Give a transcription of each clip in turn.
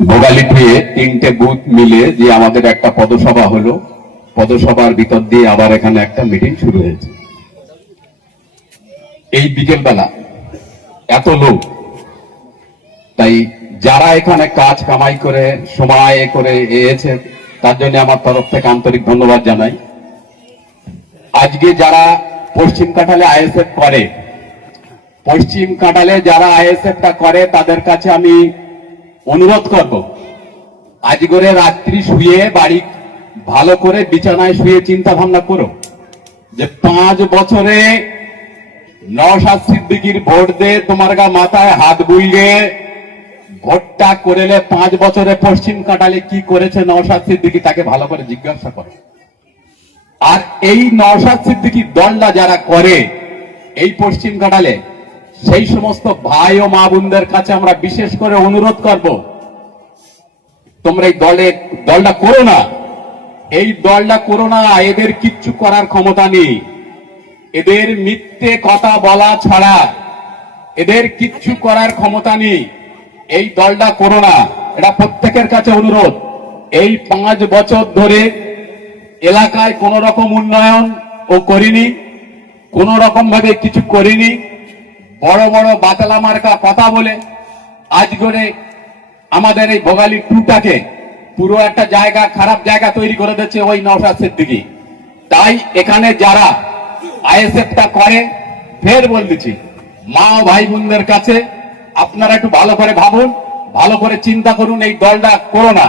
ভোগালিতে তিনটে বুথ মিলে যে আমাদের একটা পদসভা হলো, পদসভার ভিতর দিয়ে আবার এখানে একটা মিটিং শুরু হয়েছে। এই বিকেলবেলা এত লোক, তাই যারা এখানে কাজ কামাই করে, সময় করে এসেছে, তার জন্য আমার তরফ থেকে আন্তরিক ধন্যবাদ জানাই। আজকে যারা পশ্চিম কাঁঠালে আইএসএফ করে, পশ্চিম কাঁঠালে যারা আইএসএফটা করে, তাদের কাছে আমি অনুরোধ করব। আজ করে রাত্রি শুয়ে বাড়ি ভালো করে বিছানায় শুয়ে চিন্তা ভাবনা করো যে পাঁচ বছরে নশাদ সিদ্দিকির ভোট দে, তোমার গা মাথায় হাত বুইলে ভোটটা করেলে পাঁচ বছরে পশ্চিম কাটালে কি করেছে নওশাদ সিদ্দিকি তাকে ভালো করে জিজ্ঞাসা করো। আর এই নওশাদ সিদ্দিকির দলটা যারা করে, এই পশ্চিম কাটালে সেই সমস্ত ভাই ও মা বোনদের কাছে আমরা বিশেষ করে অনুরোধ করব, তোমরা এই দলে, দলটা করো না। এই দলটা করো না, এদের কিচ্ছু করার ক্ষমতা নেই। এদের মিথ্যে কথা বলা ছাড়া এদের কিচ্ছু করার ক্ষমতা নেই। এই দলটা করো না। এটা প্রত্যেকের কাছে অনুরোধ। এই পাঁচ বছর ধরে এলাকায় কোন রকম উন্নয়ন ও করিনি, কোন রকম ভাবে কিছু করিনি। বড় বড় বাতলা মার্কা কথা বলে আজ করে আমাদের এই ভোগালী টুটাকে পুরো একটা জায়গা, খারাপ জায়গা তৈরি করে দিচ্ছে ওই নওশাদ সিদ্দিকি। তাই এখানে যারা আইএসএফটা করে, ফের বলতেছি মা ও ভাই বোনদের কাছে আপনারা একটু ভালো করে ভাবুন, ভালো করে চিন্তা করুন, এই দলটা করো না।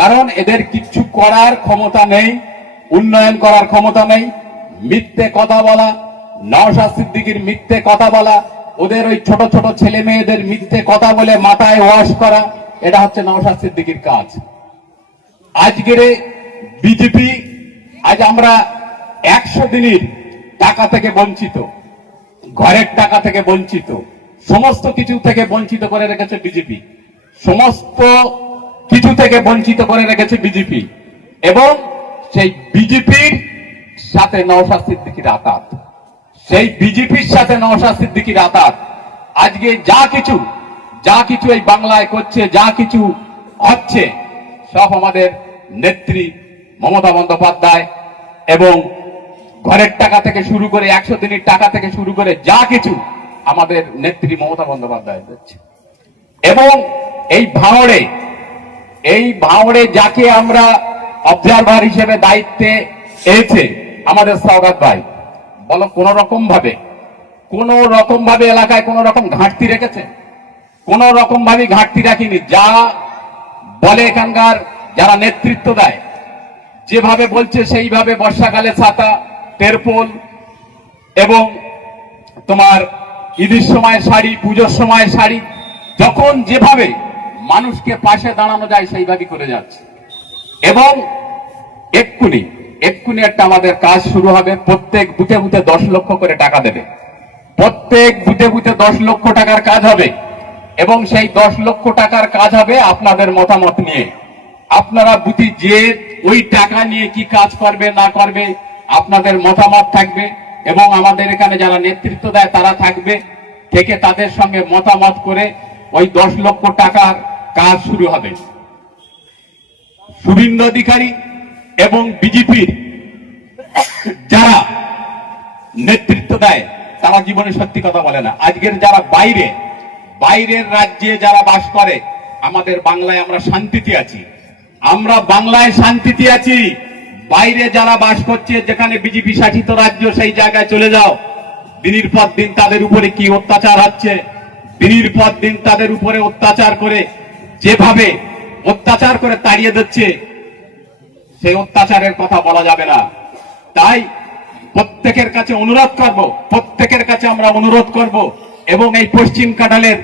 কারণ এদের কিচ্ছু করার ক্ষমতা নেই, উন্নয়ন করার ক্ষমতা নেই। মিথ্যে কথা বলা, নওশাদ সিদ্দিকির মিথ্যে কথা বলা ওদের ওই ছোট ছোট ছেলে মেয়েদের মিথ্যে কথা বলে মাথায় ওয়াশ করা, এটা হচ্ছে নওশাদ সিদ্দিকির কাজ। আজকের বিজেপি, আজ আমরা একশো দিনের টাকা থেকে বঞ্চিত, ঘরের টাকা থেকে বঞ্চিত, সমস্ত কিছু থেকে বঞ্চিত করে রেখেছে বিজেপি। সমস্ত কিছু থেকে বঞ্চিত করে রেখেছে বিজেপি। এবং সেই বিজেপির সাথে নওশাদ সিদ্দিকির আতাত সেই বিজেপির সাথে নওশাদ সিদ্দিকির আতাত আজকে যা কিছু যা কিছু এই বাংলায় করছে, যা কিছু হচ্ছে, সব আমাদের নেত্রী মমতা বন্দ্যোপাধ্যায় এবং ঘরের টাকা থেকে শুরু করে একশো দিনের টাকা থেকে শুরু করে যা কিছু আমাদের নেত্রী মমতা বন্দ্যোপাধ্যায় দিচ্ছে। এবং এই ভাঙড়ে এই ভাঙড়ে যাকে আমরা অবজারভার হিসেবে দায়িত্বে এসেছে আমাদের সৌগাত ভাই বলো কোন রকম ভাবে কোন রকম ভাবে এলাকায় কোন রকম ঘাটতি রেখেছে? কোন রকম ভাবে ঘাটতি রাখিনি। যা বলে এখানকার যারা নেতৃত্ব দেয়, যেভাবে বলছে সেইভাবে বর্ষাকালে ছাতা, তেরপোল এবং তোমার ঈদের সময় শাড়ি, পুজোর সময় শাড়ি, যখন যেভাবে মানুষকে পাশে দাঁড়ানো যায় সেইভাবে করে যাচ্ছে। এবং এক্ষুনি এক্ষুনি একটা আমাদের কাজ শুরু হবে, প্রত্যেক বুথে বুথে দশ লক্ষ করে টাকা দেবে। প্রত্যেক বুথে বুথে দশ লক্ষ টাকার কাজ হবে এবং সেই দশ লক্ষ টাকার কাজ হবে আপনাদের মতামত নিয়ে। আপনারা বুথি যে ওই টাকা নিয়ে কি কাজ করবে, না করবে, আপনাদের মতামত থাকবে এবং আমাদের এখানে যারা নেতৃত্ব দেয় তারা থাকবে, থেকে তাদের সঙ্গে মতামত করে ওই দশ লক্ষ টাকার কাজ শুরু হবে। শুভেন্দু অধিকারী এবং বিজেপির যারা নেতৃত্ব দেয়, তারা জীবনে সত্যি কথা বলে না। আজকের যারা বাইরে, বাইরের রাজ্যে যারা বাস করে, আমাদের বাংলায় আমরা শান্তিতে আছি। আমরা বাংলায় শান্তিতে আছি। বাইরে যারা বাস করছে, যেখানে বিজেপি শাসিত রাজ্য, সেই জায়গায় চলে যাও। দিনের পর দিন তাদের উপরে কি অত্যাচার হচ্ছে? দিনের পর দিন তাদের উপরে অত্যাচার করে যেভাবে অত্যাচার করে তাড়িয়ে দিচ্ছে সেই অত্যাচারের কথা বলা যাবে না। তাই প্রত্যেকের কাছে অনুরোধ করব, প্রত্যেকের কাছে আমরা অনুরোধ করব এবং এই পশ্চিম কাটালের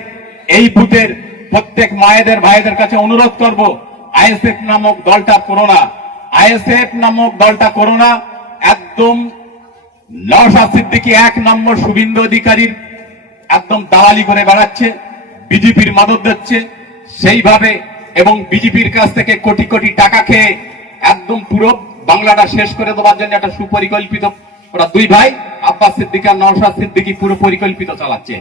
এই বুথের প্রত্যেক মায়েদের, ভাইদের কাছে অনুরোধ করব, আইএসএফ নামক দলটা করোনা আইএসএফ নামক দলটা করোনা একদম নওশাদ সিদ্দিকী এক নম্বর শুভেন্দু অধিকারীর একদম দালালি করে বেড়াচ্ছে, বিজেপির মদত দিচ্ছে। সেইভাবে এবং বিজেপির কাছ থেকে কোটি কোটি টাকা খেয়ে একদম পুরো বাংলাটা শেষ করে দেওয়ার জন্য একটা সুপরিকল্পিত ওরা দুই ভাই, আব্বাস সিদ্দিক আর নওশাদ সিদ্দিকি পুরো পরিকল্পিত চালাচ্ছে।